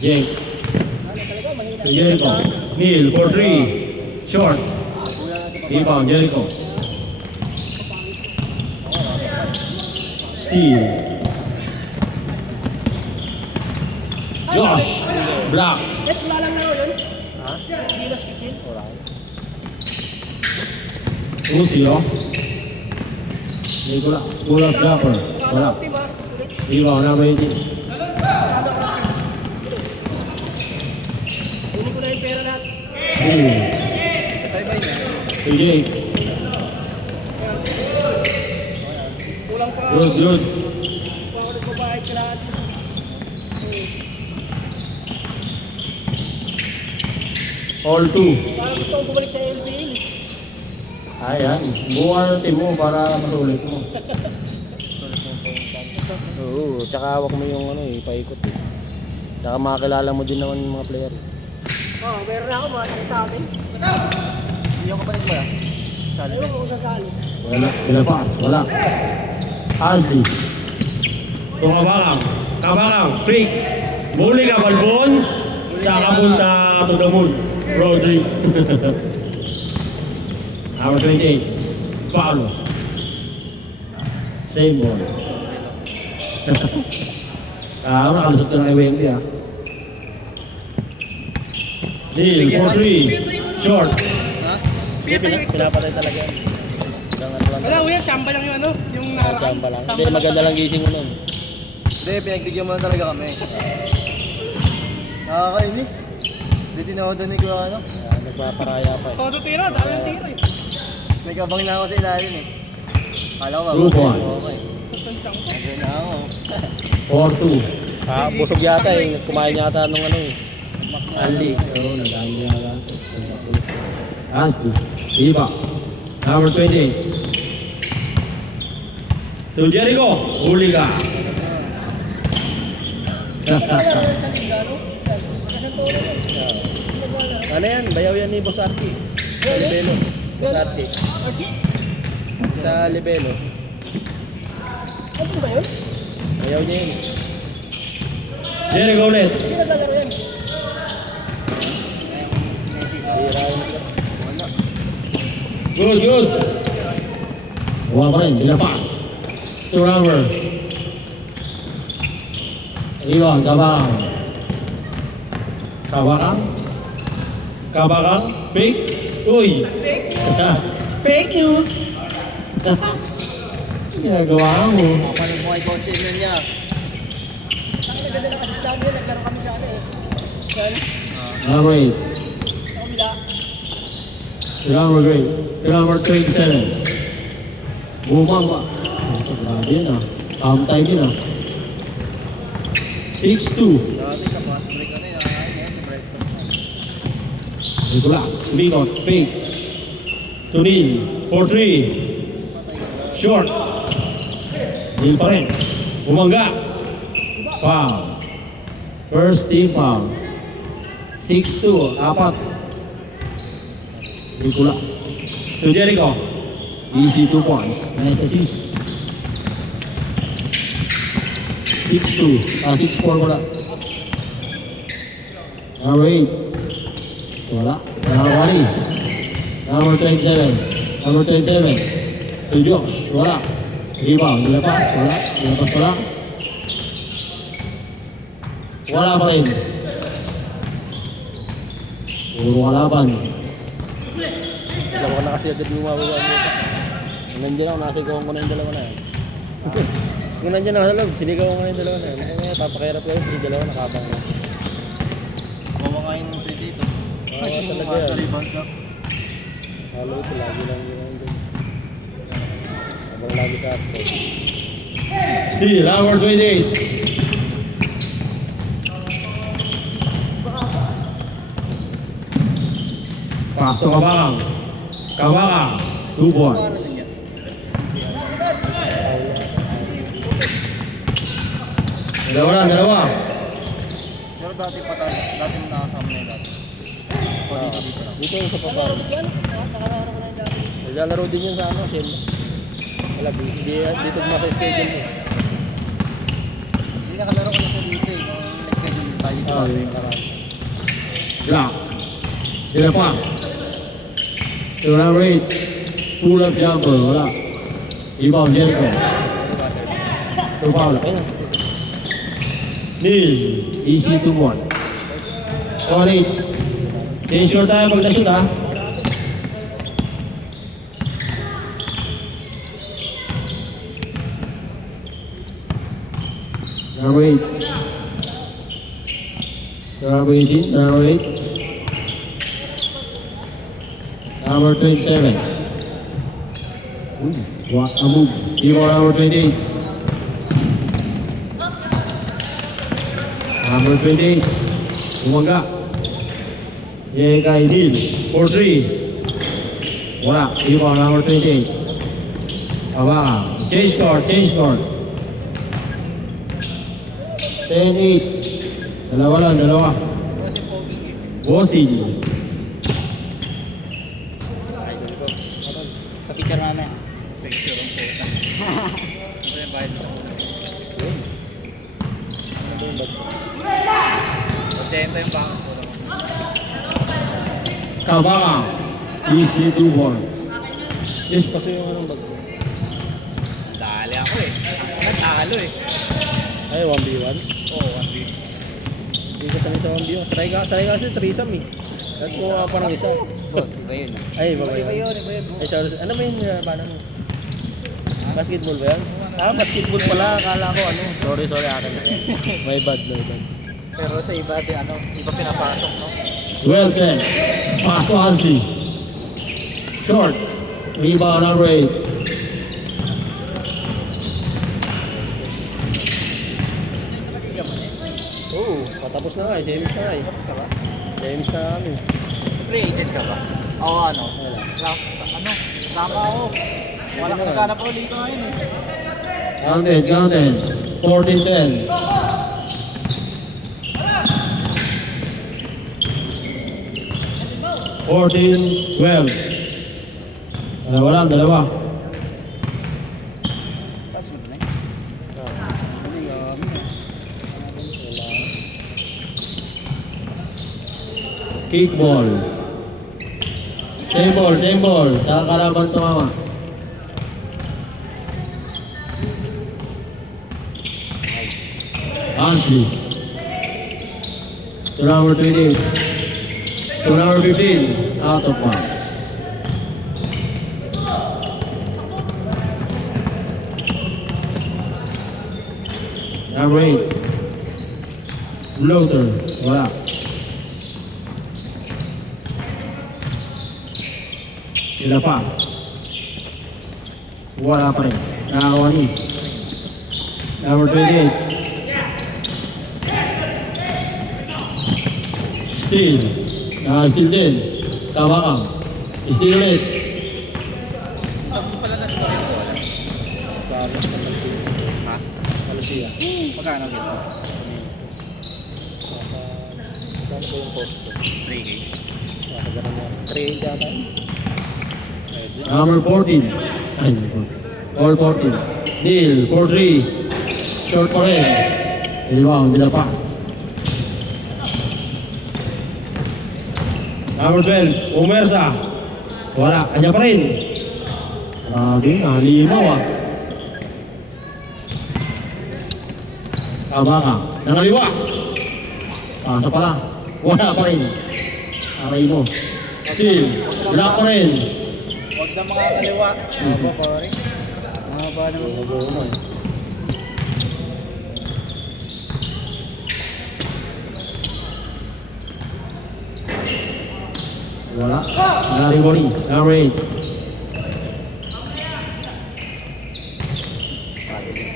Jake. Jericho. Hill for 3. Short. Rebound, Jericho. Steal. Josh. Block. Let's malang na yun. Ha? Gilas kitchen. Alright. 2-0. Nicolas. Pull up dropper. Wala. Rebound, number 18. Hindi ko na yung pera natin. Jake. Kulang pa. Good. Kung nagbabayad ka lahat. All 2. Parang gusto kong bumalik sa NBA. Ayan. Buwan team mo para masulit mo. Oo, tsaka hawak mo yung paikot eh. Tsaka makakilala mo din naman yung mga player. Oo, meron na ako mga nagsasabi. Hindi ako kapatid mo ya? Ayaw ko kung sasali. Wala. Pinapas. Wala. Ashley. Kabakang. Pick. Muli ka, Balbon. Sa kapunta to the moon. Rodri. Number 28. Paulo. Same ball. Nakalusot ka ng Iwemdi ah. Deal for 3. Short. Pinapatay talaga yan. Wala, uya, chamba lang yung yung naraan. Chamba lang. Hindi, maganda lang gising mo nun. Hindi, pinagbigyan mo na talaga kami. Nakakainis. Hindi tinawadan ni Kuya Nagpaparaya pa eh. Todo tira, dami yung tira eh. May kabang na ako sa ilalim eh. Kala ko 2 points. Okay. Nandiyan na ako. 4-2. Busog yata eh. Kumain yata nung Ali. Oo, nadami niya lang. Ashley. Iba. Number 28. So Jericho, huli ka. Ano yan? Bayaw yan ni Boss Arky. Sa Libelo. Boss Arky. Sa Libelo. Ano ba yun? Bayaw niya yun. Jericho ulit. Hindi naglalaro yan. Bira yun. Good. Wala pa rin, pinapas. Surround. Iwan, Kabakang. Pick. Uy. Fake news! Ginagawa mo. Paano mo kay Coach Emil niya? Ang naganda ng assistant niya, naglaro kami sa Yan, Number 8. sa kabila. Number 27. Bumaba. Grabe yun ah. Pamtay din ah. 6-2. Dati sa fast break na yun. Nicolas. Umikot. Fake. Tunil. 4-3. Short. Deal pa rin. Bumangga. Foul. First team foul. 6-2. Apat. Nicolas. To Jericho. Easy 2 points. Nice assist. 6-2. 6-4 wala. Number 8. Wala. Number 27. Number 27. To Josh. Wala. Rebound. Dilapas. Wala. Dilapas wala. Wala pa rin. Puro kalaban. Dalawa na kasi agad yung mababa mo. Nandiyan ako, nasigawan ko na yung dalawa na yan. Kung nandiyan ako sa loob, sinigawan ko na yung dalawa na yan. Kaya papakirap ko yung dalawa nakabang na. Bawa nga yung play dito. Oo, talaga Sa yan. rebound ka. Halo ito, lagi lang yun nandun. Habang lagi sa ato. Steal. Number 28. Pass to Kabakang. 2 points. Dalawa. Pero dati pa talaga. Dati mo nakasama na yun dati. Dito yung sa papa. Yan, nakararo ko na yung dati. Naglalaro din yun sa Shell. Wala, dito sa schedule mo. Hindi nakalaro ko na siya dito eh. Nung na-schedule tayo Ah, yung karami. Block. Sila pass. To number 8. Pull-up jumper. Wala. Rebound, Jericho. To Paolo. Neil. Easy to 1. On 8. Change your tayo pag na-shoot ha. Number 8. Number 18. Number 8. Number 27. What a move. Rebound number 28. Number 28. Umaga. Yay kay Neil. 4-3. Wala. Rebound number 28. Abaka. Change court. Change court. 10-8. Dalawa lang. Dalawa. Bossy. Kapicture namin. Kabaka. Easy 2 points. Yes, paso yung anong bag. Dali ako eh. Natalo eh. Ay, 1v1. Oo, 1v. Hindi ko sanay sa 1v1. Sanay kasi threesome eh. At kumuha pa ng isa. Boss, iba yun. Ay, iba ba Iba yun? yun, iba yun. Ay, sorry. Ano ba yung paano mo? Basketball ba yan? Ah, basketball pala. Akala ko ano. Sorry, akin. My bad. Pero sa iba din ano, iba pinapasok, no? Well then, pass to Hansley. Short. Rebound number 8. Oo, patapos na nga eh. Semis na nga eh. Semis na kami. Free agent ka ba? Oo, ano? Ano? Sama ako. Wala ka naghanap ako dito ngayon eh. Counted. 14-10. Fourteen, 12. Dalawa lang, dalawa. Tapos mo na Kickball. Same ball. Sa kalaban tumama. Hansley. To number 28. To number 15. Out of bounds. Number 8. Floater. Wala. Sila pass. Wala pa rin. Nakakuha ni. Number 28. Steal. Steal din. Kabakang. Steal ulit. Saan mo pala na-story ko? Sa amin. Ha? Malusia. Magkano dito? Magkano ba yung cost ko? 3K. Nakagaran mo. 3 yata. Number 14. Ay, all 14. Deal. 4-3. Short pa rin. Rebound. Bila pass. Number 12. Umersa. Wala. Kanya pa rin. Grabe. Nalimaw ah. Kabaka. Nangaliwa. Pasa pala. Wala pa rin. Aray mo. Steal. Wala pa rin. Huwag na mga kaliwa. Mga pare. Mga ba naman. Wala. Sinari mo rin. Number 8.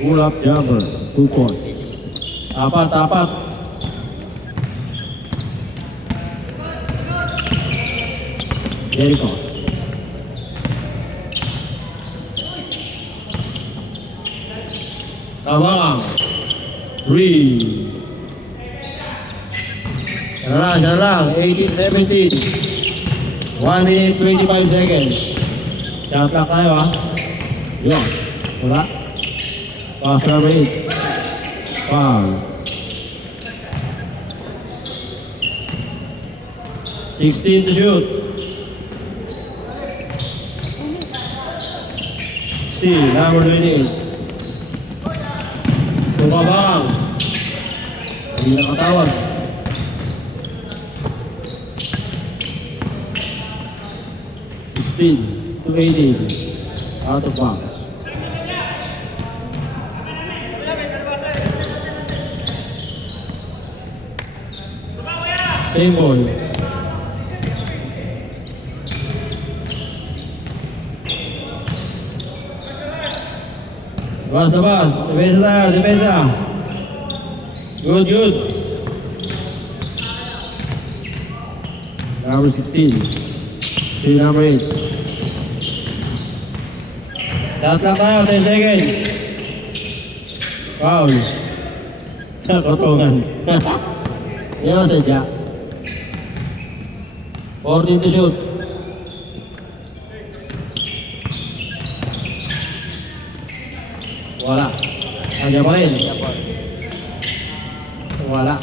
Pull up jumper. 2 points. Tapat. Jericho. Tabang. 3. Sana lang. 18-17. 1 minute 25 seconds. Shot clock tayo ha. Yun. Wala. Pass number 8. Foul. 16 to shoot. Steal, number 28. Tumabang. Hindi nakatawag. 16 to 18. Out of bounds. Same ball. Bas na bas. Depensa tayo. Depensa. Good, good. Number 16. Still number 8. Shot lang tayo. 10 seconds. Foul. Kotongan. Yan ang sadya. 14 to shoot. Wala. Nandiyan pa rin. Wala.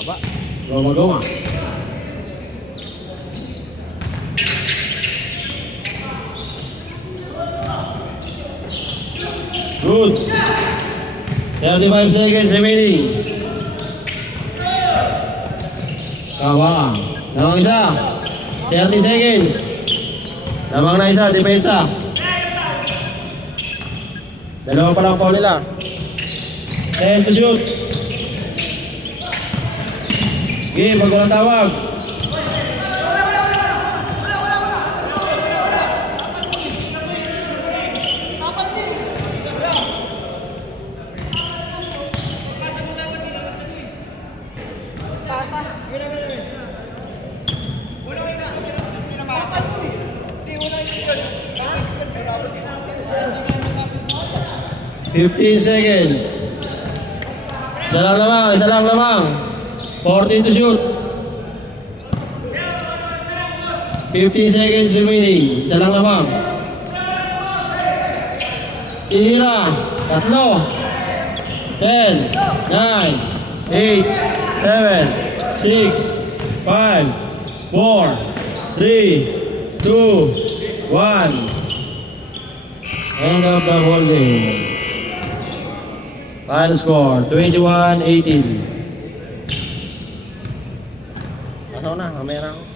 Haba. Goma-goma. Good. 35 seconds remaining. Kawa. Lamang isa. 30 seconds. Lamang na isa. Depensa. Dalawa pa lang po nila. 10 to shoot. Okay, pag walang tawag. Fifteen seconds. Isa lang lamang, isa lang lamang. 14 to shoot. 15 seconds remaining. Isa lang lamang. Ihira. Tatlo. 10, 9, 8, 7, 6, 5, 4, 3, 2, 1. End of the ball game. Final score, 21-18. Ano na, mamaya na ako.